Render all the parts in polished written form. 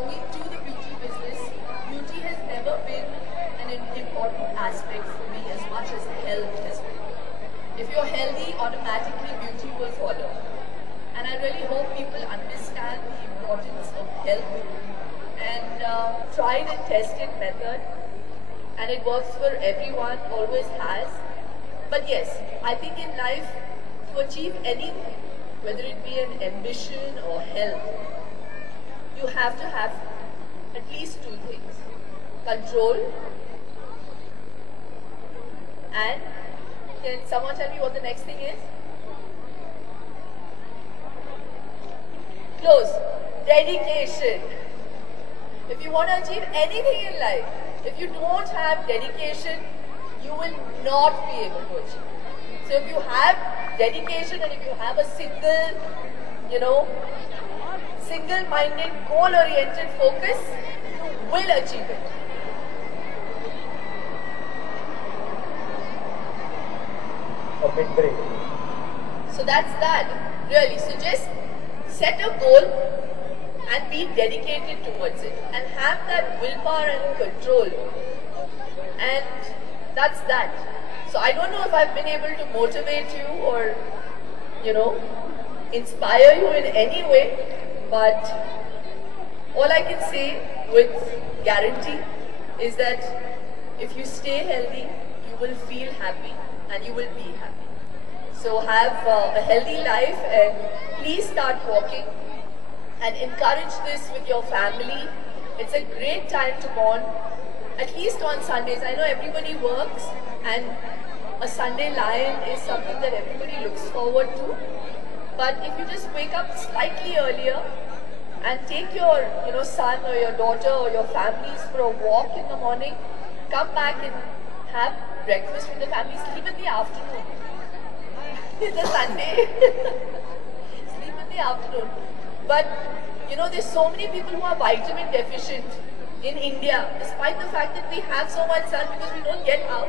belonging to the beauty business, beauty has never been an important aspect for me as much as health has been. If you're healthy, automatically beauty will follow. And I really hope people understand the importance of health and tried and tested method. And it works for everyone, always has. But yes, I think in life, to achieve anything, whether it be an ambition or health, you have to have at least two things. Control and, can someone tell me what the next thing is? Close. Dedication. If you want to achieve anything in life, if you don't have dedication, you will not be able to achieve. So if you have dedication and if you have a single-minded, goal-oriented focus, you will achieve it. A mid-break. So that's that, really. So just set a goal and be dedicated towards it and have that willpower and control. And that's that. So I don't know if I've been able to motivate you or, inspire you in any way, but all I can say with guarantee is that if you stay healthy, you will feel happy and you will be happy. So have a healthy life and please start walking and encourage this with your family. It's a great time to bond, at least on Sundays. I know everybody works and a Sunday lion is something that everybody looks forward to. But if you just wake up slightly earlier and take your son or your daughter or your families for a walk in the morning, come back and have breakfast with the family, sleep in the afternoon. It's a Sunday. Sleep in the afternoon. But there's so many people who are vitamin deficient in India, despite the fact that we have so much sun because we don't get out.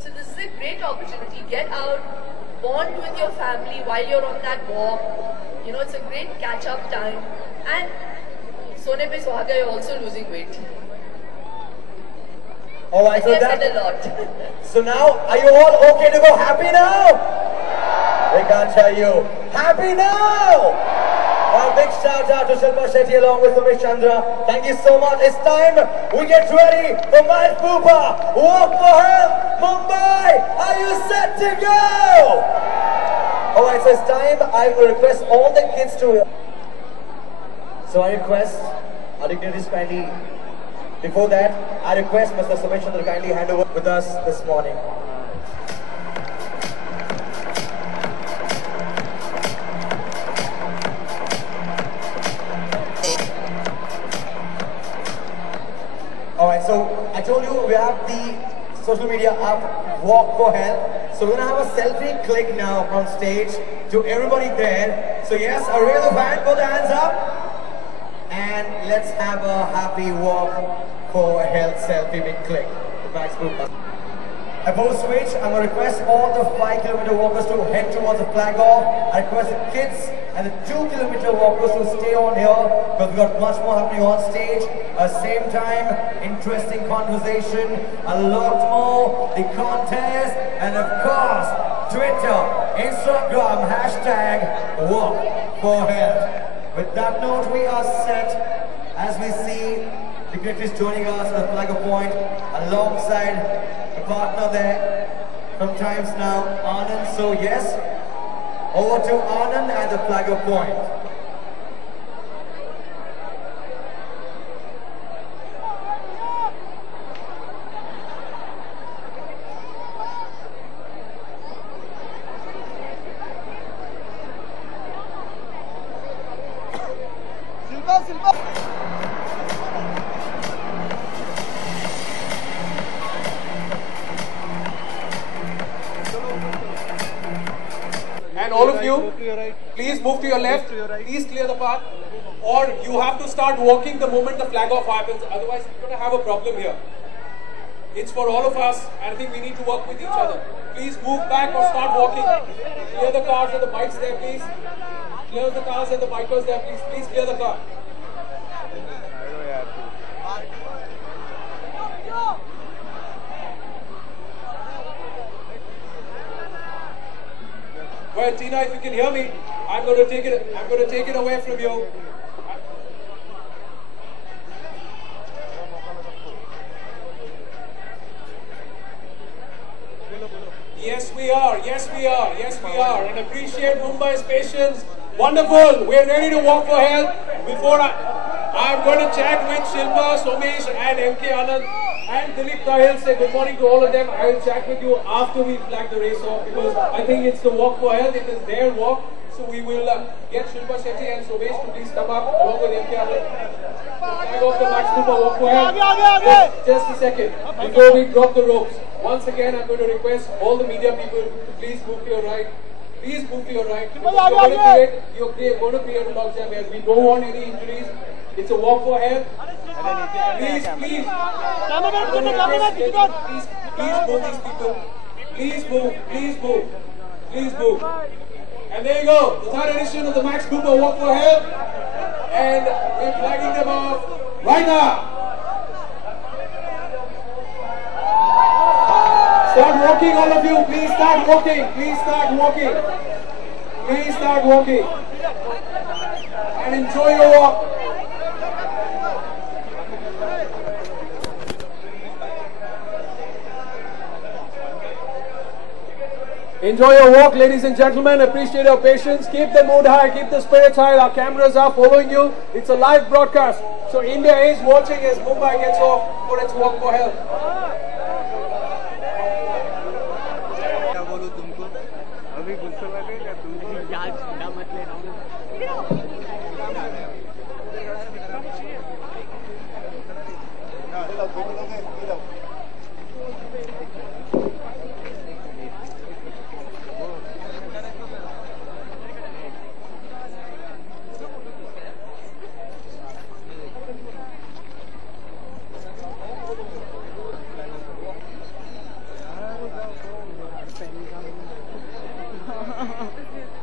So this is a great opportunity. Get out, bond with your family while you're on that walk. It's a great catch-up time. And Sone Pe Suhaga, you're also losing weight. Alright, so I said a lot. So now, are you all okay to go happy now? We can't tell you. Happy now! A big shout out to Shilpa Shetty along with Sumesh Chandra. Thank you so much. It's time we get ready for Mahesh Bhupa. Walk for Health, Mumbai. Are you set to go? Alright, so it's time. I will request all the kids to... So I request our dignitaries kindly... Before that, I request Mr. Sumesh Chandra kindly hand over with us this morning. Alright, so I told you we have the social media app Walk for Health. So we're gonna have a selfie click now from stage to everybody there. So yes, a raise of hand, put the hands up. And let's have a happy walk for health selfie big click. The Mahesh Bhupa. Above switch, I'm going to request all the 5-kilometer walkers to head towards the flag off. I request the kids and the 2-kilometer walkers to stay on here because we've got much more happening on stage. At the same time, interesting conversation, a lot more, the contest, and of course, Twitter, Instagram, hashtag Walk for Health. With that note, we are set as we see dignitaries joining us at the Flagger Point alongside the partner there from Times Now, Anand. So yes, over to Anand at the Flagger Point. And all of you, please move to your left, please clear the path, or you have to start walking the moment the flag off happens, otherwise we're going to have a problem here. It's for all of us, and I think we need to work with each other. Please move back or start walking. Clear the cars and the bikes there, please. Clear the cars and the bikers there, please. Please clear the car. Well, Tina, if you can hear me, I'm going to take it away from you. Yes, we are. Yes, we are. Yes, we are. And appreciate Mumbai's patience. Wonderful. We're ready to walk for health. Before I'm going to chat with Shilpa, Somesh and MK Anand and Dilip Tahil. Say good morning to all of them. I will chat with you after we flag the race off because I think it's the walk for health. It is their walk. So we will get Shilpa Shetty and Somesh to please come up along with MK Anand. Flag off the Max Cooper walk for health. Just a second. Before we drop the ropes. Once again, I'm going to request all the media people to please move to your right. Please move to your right. You're going to create a logjam here. We don't want any injuries. It's a walk for health. Please, please. Please move these people. Please move. Please move. Please move. And there you go. The third edition of the Max Cooper Walk for Health. And we're flagging them off right now. Start walking, all of you. Please start walking. Please start walking. Please start walking. And enjoy your walk. Enjoy your walk, ladies and gentlemen. Appreciate your patience. Keep the mood high. Keep the spirits high. Our cameras are following you. It's a live broadcast. So India is watching as Mumbai gets off for its walk for health.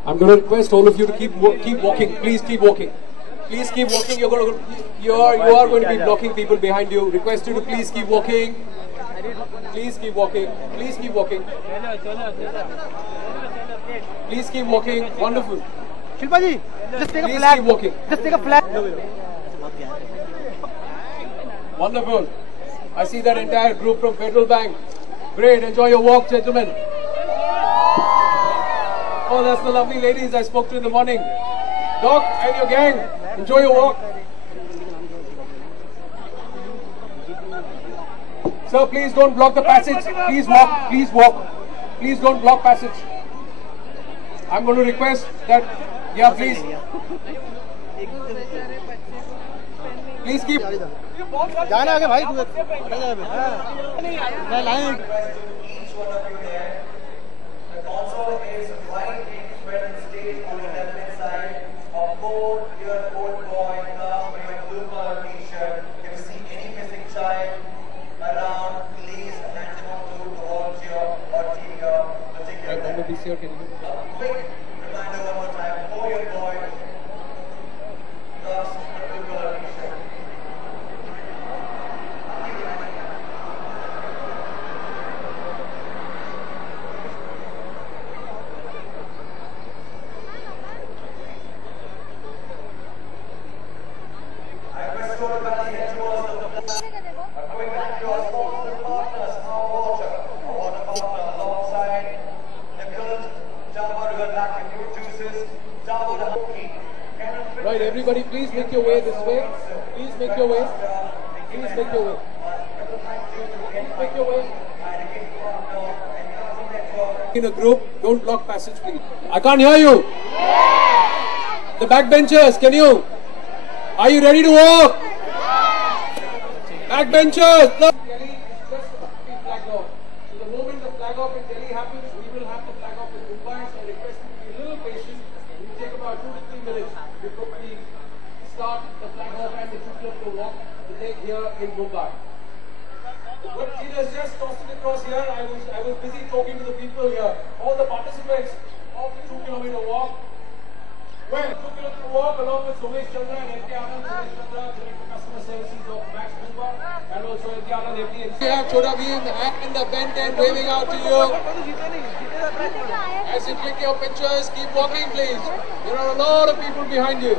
I'm going to request all of you to keep walking. Please keep walking. Please keep walking. You are going to be blocking people behind you. Request you to please keep walking. Please keep walking. Please keep walking. Please keep walking. Wonderful. Shilpa ji, just take a Please flag. keep walking. Just take a flag. Wonderful. I see that entire group from Federal Bank. Great. Enjoy your walk, gentlemen. Oh, that's the lovely ladies I spoke to in the morning. Doc and your gang, enjoy your walk. Sir, please don't block the passage. Please walk. Please walk. Please don't block passage. I'm going to request that, yeah, please. Please keep. जाना आगे भाई मैं line Also is right in spread and stage on the left-hand side. A 4-year-old boy comes with a blue color t-shirt. If you see any missing child around, please hand him over to the volunteer or team here. A quick reminder one more time. 4-year-old boy comes with a blue color t-shirt. Right, everybody, please make your way this way. Please make your way. Please make your way. Please make your way. In a group, don't block passage, please. I can't hear you. The backbenchers, can you? Are you ready to walk? Backbenchers, look. Delhi is just about to be flagged off. So the moment the flag off in Delhi happens, we will have the flag off in Mumbai. So I request you to be a little patient. It will take about 2 to 3 minutes before we start the flag off and the triple of the walk to take here in Mumbai. What it has just tossed it across here, I was busy talking to the people here. All the participants of the 2-kilometer walk. Well, 2-kilometer walk along with Somesh Chandra and MK Anand, Somesh Chandra, Director Customer Services of Max Cooper, and also MK Anand, MD. We have Chota Bheem and the Ben 10 waving out to you. As you click your pictures, keep walking, please. There are a lot of people behind you.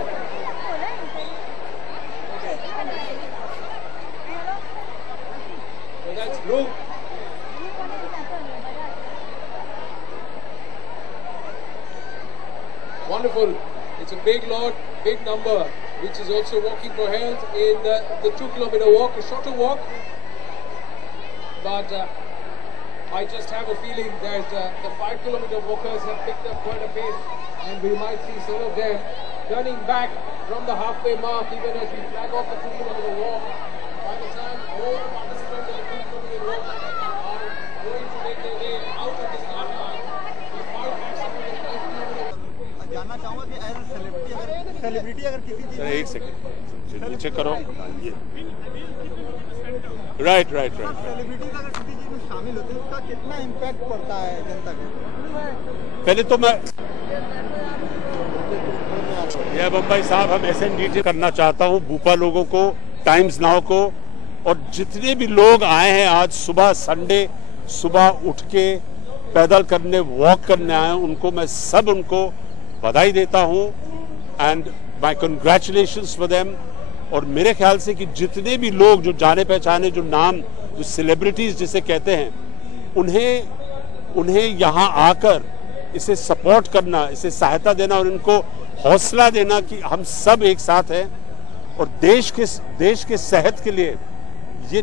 So that's group. Wonderful. It's a big lot, big number, which is also walking for health in the 2-kilometer walk, a shorter walk. But I just have a feeling that the 5-kilometer walkers have picked up quite a pace, and we might see some of them turning back from the halfway mark even as we flag off the 2-kilometer walk. By the time all participants in the 2-kilometer walk are going to make their way out of the start line, we might have some of the 5-kilometer. जानना चाहूँगा कि as celebrity अगर किसी चीज़ एक second नीचे करो right celebrities अगर किसी चीज़ में शामिल होते हैं उसका कितना इम्पैक्ट पड़ता है जनता पे? पहले तो मैं ये बम्बई साहब हम SNDT करना चाहता हूँ भूपा लोगों को, टाइम्स नाउ को, और जितने भी लोग आए हैं आज सुबह संडे सुबह उठ के पैदल करने वॉक करने आए उनको मैं सब उनको बधाई देता हूँ and my congratulations for them. और मेरे ख्याल से कि जितने भी लोग जो जाने पहचाने जो नाम जो सेलिब्रिटीज जिसे कहते हैं उन्हें यहाँ आकर इसे सपोर्ट करना, इसे सहायता देना और इनको हौसला देना कि हम सब एक साथ हैं और देश के सेहत के लिए ये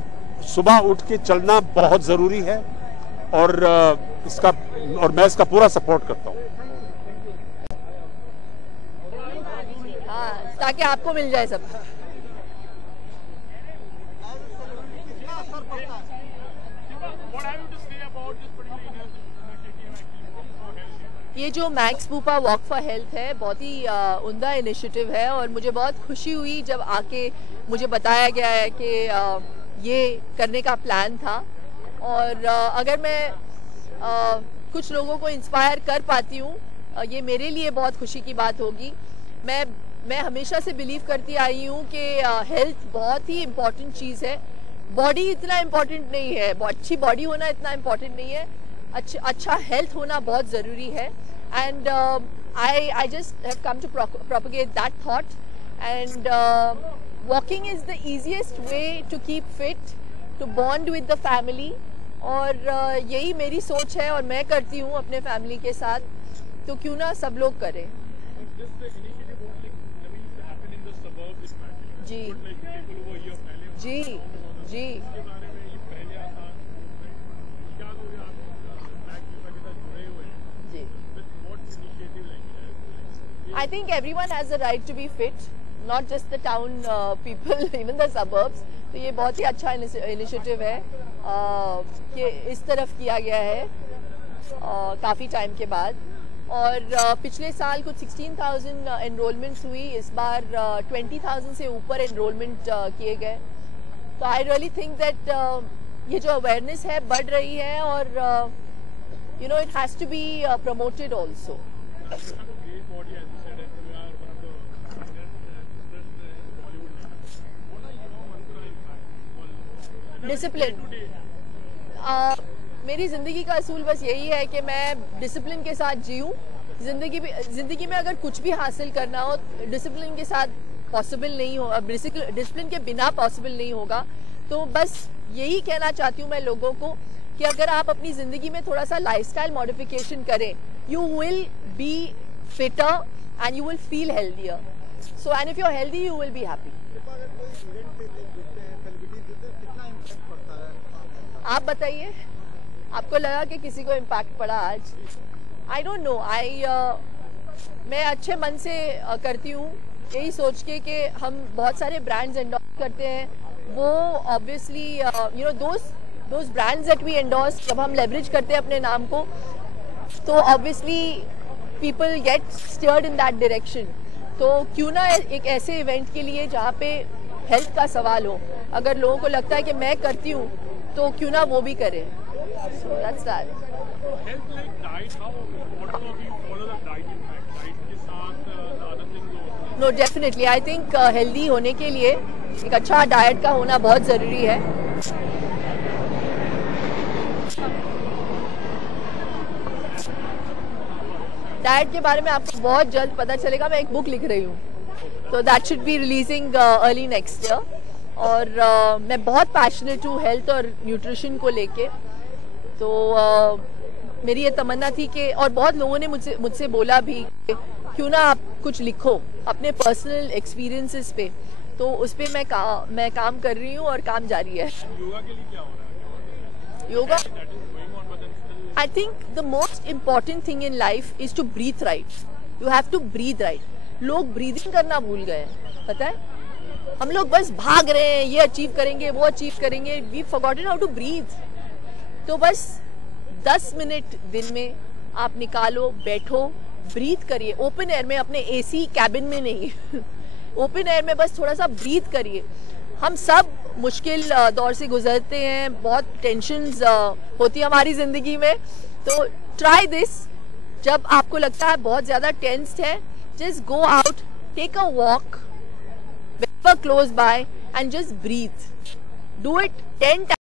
सुबह उठ के चलना बहुत ज़रूरी है और मैं इसका पूरा सपोर्ट करता हूँ। हाँ, ताकि आपको मिल जाए सब। ये जो मैक्स भूपा वॉक फॉर हेल्थ है बहुत ही उम्दा इनिशिएटिव है और मुझे बहुत खुशी हुई जब आके मुझे बताया गया है कि ये करने का प्लान था। और अगर मैं कुछ लोगों को इंस्पायर कर पाती हूँ ये मेरे लिए बहुत खुशी की बात होगी। मैं हमेशा से बिलीव करती आई हूँ कि हेल्थ बहुत ही इम्पोर्टेंट चीज़ है। बॉडी इतना इम्पोर्टेंट नहीं है, अच्छी बॉडी होना इतना इम्पोर्टेंट नहीं है, अच्छा हेल्थ होना बहुत ज़रूरी है। And I just have come to propagate that thought and walking is the easiest way to keep fit, to bond with the family और यही मेरी सोच है और मैं करती हूँ अपने फैमिली के साथ, तो क्यों ना सब लोग करें। जी जी जी I think everyone has a right to be fit, not just the town people, even the suburbs. तो ये बहुत ही अच्छा इनिशिएटिव है कि इस तरफ किया गया है काफ़ी टाइम के बाद। और पिछले साल कुछ 16,000 एनरोलमेंट्स हुई, इस बार 20,000 से ऊपर एनरोलमेंट किए गए। तो आई रियली थिंक दैट ये जो अवेयरनेस है बढ़ रही है और you know it has to be promoted also. Discipline मेरी ज़िंदगी का असूल बस यही है कि मैं डिसिप्लिन के साथ जीऊँ। ज़िंदगी में अगर कुछ भी हासिल करना हो डिसिप्लिन के साथ पॉसिबल नहीं हो, डिसिप्लिन के बिना पॉसिबल नहीं होगा। तो बस यही कहना चाहती हूँ मैं लोगों को कि अगर आप अपनी ज़िंदगी में थोड़ा सा लाइफस्टाइल मॉडिफिकेशन करें, you will be fitter and you will feel healthier. So and if you are healthy you will be happy. आप बताइए, आपको लगा कि किसी को इम्पैक्ट पड़ा आज? आई डोंट नो, मैं अच्छे मन से करती हूँ यही सोच के कि हम बहुत सारे ब्रांड्स एंडोर्स करते हैं। वो obviously you know those brands that we endorse, जब हम लेवरेज करते हैं अपने नाम को तो obviously people get steered in that direction. तो क्यों ना एक ऐसे इवेंट के लिए जहाँ पे हेल्थ का सवाल हो, अगर लोगों को लगता है कि मैं करती हूँ तो क्यों ना वो भी करें। So that's that. Health like diet, how you follow the diet impact? Diet के साथ the other things also. No, definitely. I think healthy होने के लिए एक अच्छा डाइट का होना बहुत ज़रूरी है। डाइट के बारे में आपको बहुत जल्द पता चलेगा। मैं एक बुक लिख रही हूँ, तो that should be releasing early next year. और मैं बहुत पैशनेट हूँ हेल्थ और न्यूट्रिशन को लेके। तो मेरी ये तमन्ना थी कि, और बहुत लोगों ने मुझसे बोला भी क्यों ना आप कुछ लिखो अपने पर्सनल एक्सपीरियंसेस पे, तो उस पर मैं काम कर रही हूँ और काम जारी है। योगा के लिए क्या हो रहा है? Yoga, I think the most important thing in life is to breathe right. You have to breathe right. लोग ब्रीदिंग करना भूल गए हैं, पता है? हम लोग बस भाग रहे हैं, ये अचीव करेंगे, वो अचीव करेंगे। We forgotten how to breathe. तो बस 10 मिनट दिन में आप निकालो, बैठो, ब्रीथ करिए ओपन एयर में, अपने एसी कैबिन में नहीं ओपन एयर में बस थोड़ा सा ब्रीथ करिए। हम सब मुश्किल दौर से गुजरते हैं, बहुत टेंशन्स होती है हमारी ज़िंदगी में। तो ट्राई दिस। जब आपको लगता है बहुत ज़्यादा टेंस्ड है, just go out, take a walk, close by and just breathe. Do it 10 times.